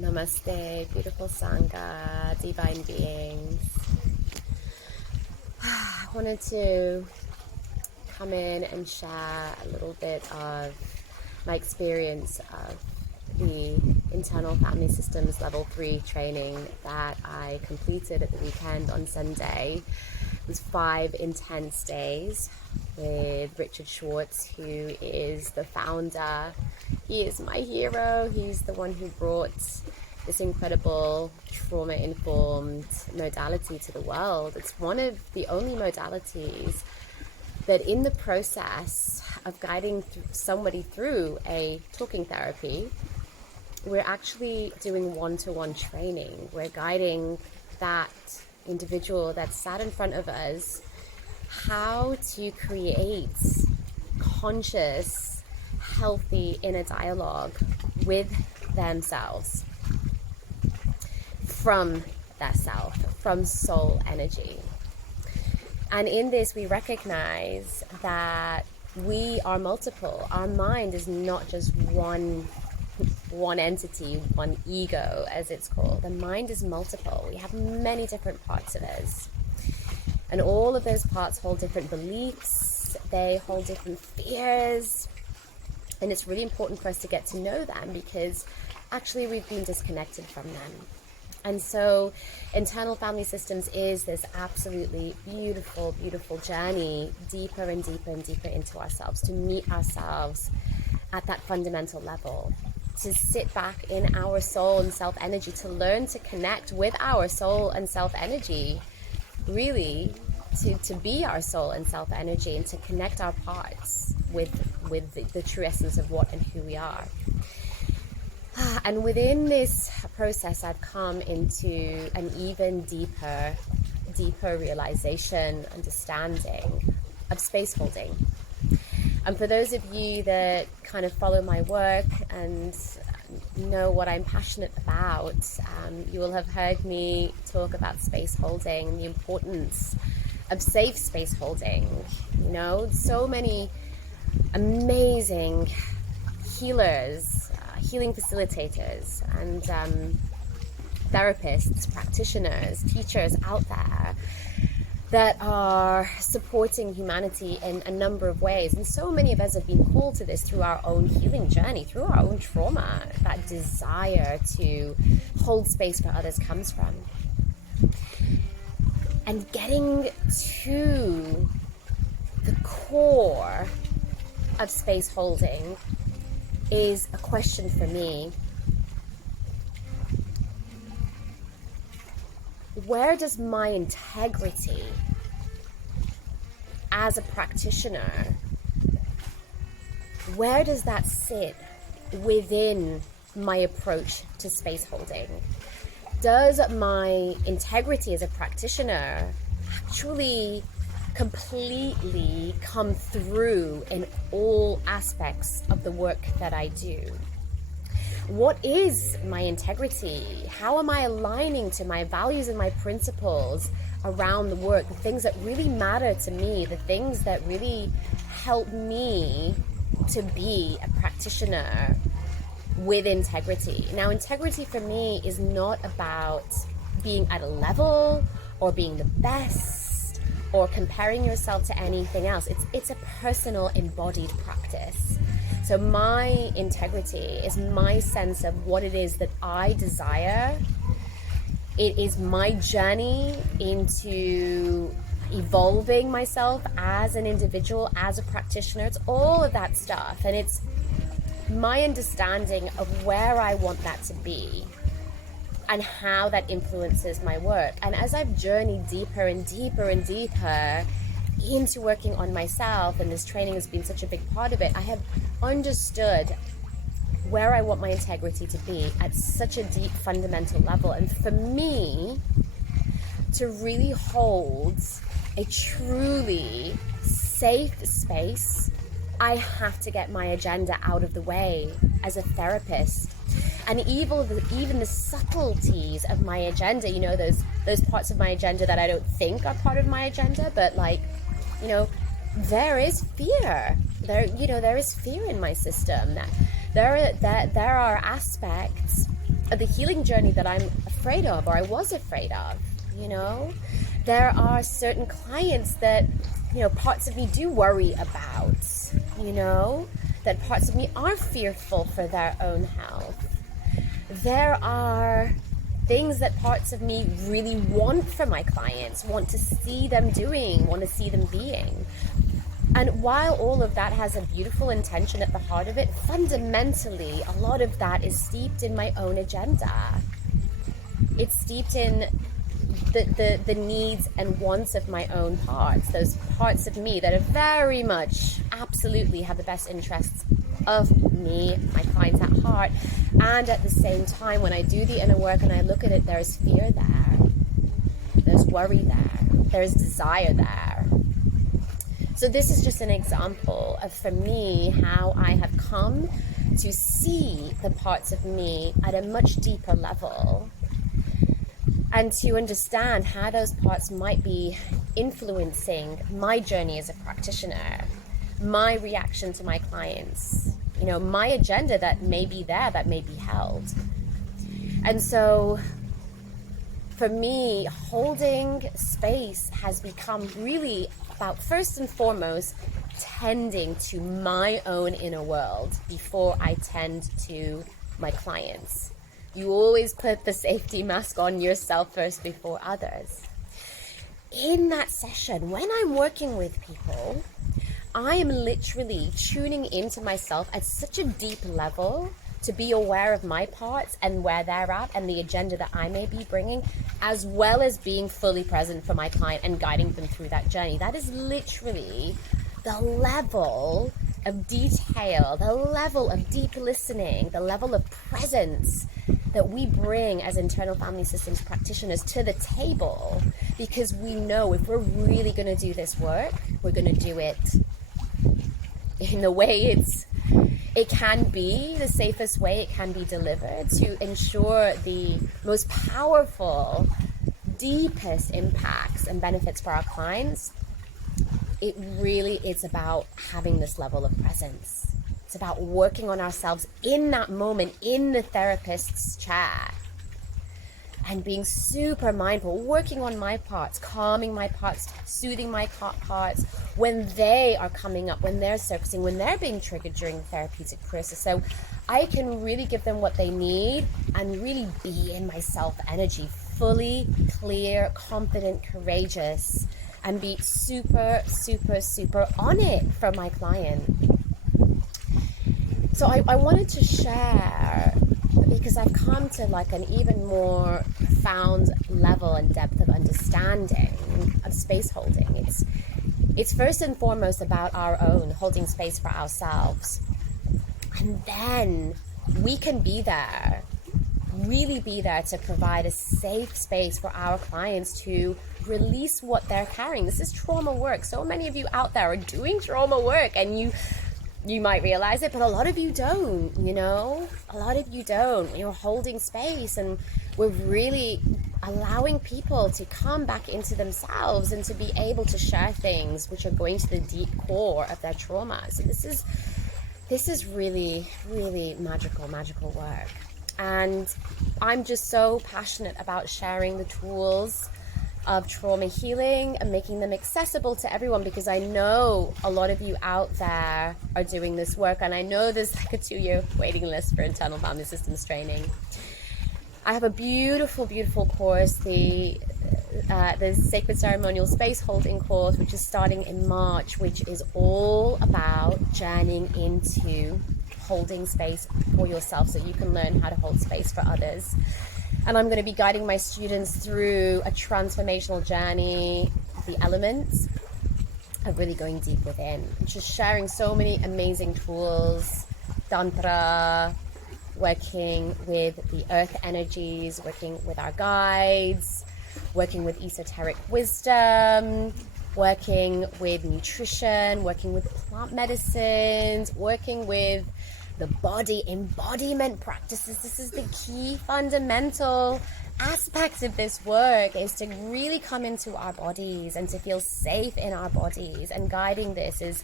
Namaste, beautiful Sangha, divine beings. I wanted to come in and share a little bit of my experience of the internal family systems level 3 training that I completed at the weekend on Sunday. It was 5 intense days with Richard Schwartz, who is the founder. He is my hero. He's the one who brought this incredible trauma-informed modality to the world. It's one of the only modalities that in the process of guiding somebody through a talking therapy, we're actually doing one-to-one training. We're guiding that individual that sat in front of us how to create conscious, healthy inner dialogue with themselves, from that self, from soul energy. And in this, we recognize that we are multiple. Our mind is not just one entity, one ego, as it's called. The mind is multiple. We have many different parts of us. And all of those parts hold different beliefs. They hold different fears. And it's really important for us to get to know them, because actually we've been disconnected from them. And so internal family systems is this absolutely beautiful, beautiful journey deeper and deeper and deeper into ourselves, to meet ourselves at that fundamental level, to sit back in our soul and self energy, to learn to connect with our soul and self energy, really to be our soul and self energy, and to connect our parts with the true essence of what and who we are. And within this process, I've come into an even deeper realization, understanding of space holding. And for those of you that kind of follow my work and know what I'm passionate about, you will have heard me talk about space holding and the importance of safe space holding. You know, so many amazing healers, healing facilitators and therapists, practitioners, teachers out there that are supporting humanity in a number of ways. And so many of us have been called to this through our own healing journey, through our own trauma. That desire to hold space for others comes from. And getting to the core of space holding is a question for me. Where does my integrity as a practitioner, where does that sit within my approach to space holding? Does my integrity as a practitioner actually completely come through in all aspects of the work that I do? What is my integrity? How am I aligning to my values and my principles around the work, the things that really matter to me, the things that really help me to be a practitioner with integrity? Now, integrity for me is not about being at a level or being the best or comparing yourself to anything else. It's a personal embodied practice. So my integrity is my sense of what it is that I desire. It is my journey into evolving myself as an individual, as a practitioner. It's all of that stuff. And it's my understanding of where I want that to be and how that influences my work. And as I've journeyed deeper and deeper and deeper into working on myself, and this training has been such a big part of it, I have understood where I want my integrity to be at such a deep fundamental level. And for me to really hold a truly safe space, I have to get my agenda out of the way as a therapist. And even the subtleties of my agenda, you know, those parts of my agenda that I don't think are part of my agenda, but like, you know, there is fear. There is fear in my system. There are aspects the healing journey that I'm afraid of, or I was afraid of, you know? There are certain clients that, you know, parts of me do worry about, you know, that parts of me are fearful for their own health. There are things that parts of me really want for my clients, want to see them doing, want to see them being. And while all of that has a beautiful intention at the heart of it, fundamentally, a lot of that is steeped in my own agenda. It's steeped in the needs and wants of my own parts, those parts of me that are very much, absolutely have the best interests of me, my clients at heart. And at the same time, when I do the inner work and I look at it, there's fear there, there's worry there, there's desire there. So this is just an example of, for me, how I have come to see the parts of me at a much deeper level, and to understand how those parts might be influencing my journey as a practitioner, my reaction to my clients, you know, my agenda that may be there, that may be held. And so for me, holding space has become really about, first and foremost, tending to my own inner world before I tend to my clients. You always put the safety mask on yourself first before others. In that session, when I'm working with people, I am literally tuning into myself at such a deep level to be aware of my parts and where they're at and the agenda that I may be bringing, as well as being fully present for my client and guiding them through that journey. That is literally the level of detail, the level of deep listening, the level of presence that we bring as internal family systems practitioners to the table, because we know if we're really going to do this work, we're going to do it in the way it can be, the safest way it can be delivered, to ensure the most powerful, deepest impacts and benefits for our clients. It really is about having this level of presence. It's about working on ourselves in that moment, in the therapist's chair, and being super mindful, working on my parts, calming my parts, soothing my parts when they are coming up, when they're surfacing, when they're being triggered during the therapeutic process. So I can really give them what they need and really be in my self energy, fully clear, confident, courageous, and be super, super, super on it for my client. So I wanted to share, because I've come to like an even more profound level and depth of understanding of space holding. It's first and foremost about our own holding space for ourselves. And then we can be there, really be there to provide a safe space for our clients to release what they're carrying. This is trauma work. So many of you out there are doing trauma work, and you might realize it, but a lot of you don't, you know? A lot of you don't. You're holding space, and we're really allowing people to come back into themselves and to be able to share things which are going to the deep core of their trauma. So this is really, really magical work. And I'm just so passionate about sharing the tools of trauma healing and making them accessible to everyone, because I know a lot of you out there are doing this work, and I know there's like a 2-year waiting list for internal family systems training. I have a beautiful course, the Sacred Ceremonial Space Holding course, which is starting in March, which is all about journeying into holding space for yourself so you can learn how to hold space for others. And I'm going to be guiding my students through a transformational journey, the elements of really going deep within, just sharing so many amazing tools, tantra, working with the earth energies, working with our guides, working with esoteric wisdom, working with nutrition, working with plant medicines, working with the body embodiment practices. This is the key fundamental aspect of this work, is to really come into our bodies and to feel safe in our bodies. And guiding this is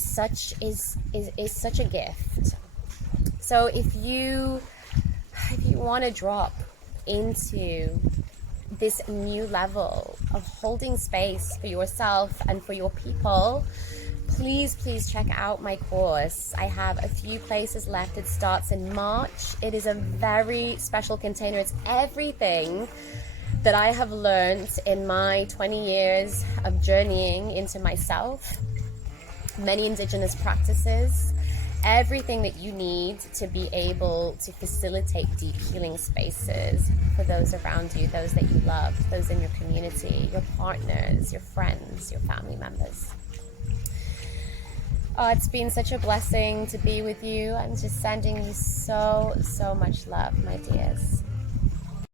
such a gift. So if you want to drop into this new level of holding space for yourself and for your people, please check out my course. I have a few places left. It starts in March. It is a very special container. It's everything that I have learned in my 20 years of journeying into myself, many indigenous practices, everything that you need to be able to facilitate deep healing spaces for those around you, those that you love, those in your community, your partners, your friends, your family members. Oh, it's been such a blessing to be with you. I'm just sending you so much love, my dears.